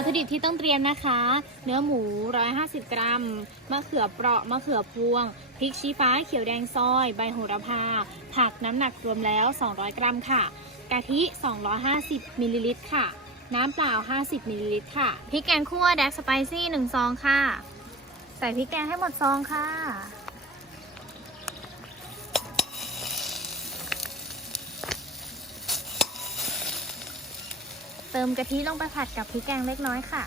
วัตถุดิบที่ต้องเตรียมนะคะ เนื้อหมู 150 กรัม มะเขือเปราะ มะเขือพวง พริกชี้ฟ้า เขียวแดงซอย ใบโหระพา ผักน้ำหนักรวมแล้ว 200 กรัมค่ะ กะทิ 250มิลลิลิตรค่ะ น้ำเปล่า 50มิลลิลิตรค่ะ พริกแกงคั่วแดกสไปซี่1ซองค่ะ ใส่พริกแกงให้หมดซองค่ะ ติมกะทิลงไปผัดกับพริกแกงเล็กน้อยค่ะ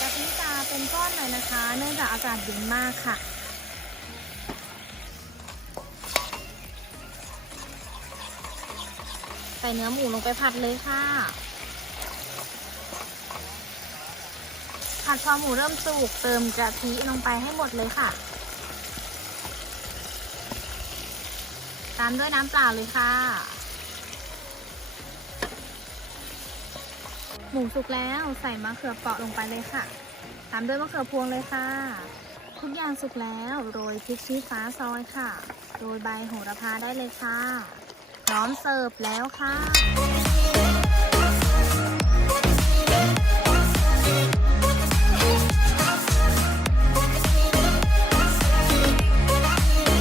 กะทิจะเป็นก้อนหน่อยนะคะ เนื่องจากอากาศเย็นมากค่ะ ใส่เนื้อหมูลงไปผัดเลยค่ะ ผัดพอหมูเริ่มสุกเติมกะทิลงไปให้หมดเลยค่ะ ตามด้วยน้ำเปล่าเลยค่ะ หมูสุกแล้วใส่มะเขือเปราะลงไปเลยค่ะ ตามด้วยมะเขือพวงเลยค่ะ ทุกอย่างสุกแล้วโรยพริกชี้ฟ้าซอยค่ะ โรยใบโหระพาได้เลยค่ะ พร้อมเสิร์ฟแล้วค่ะ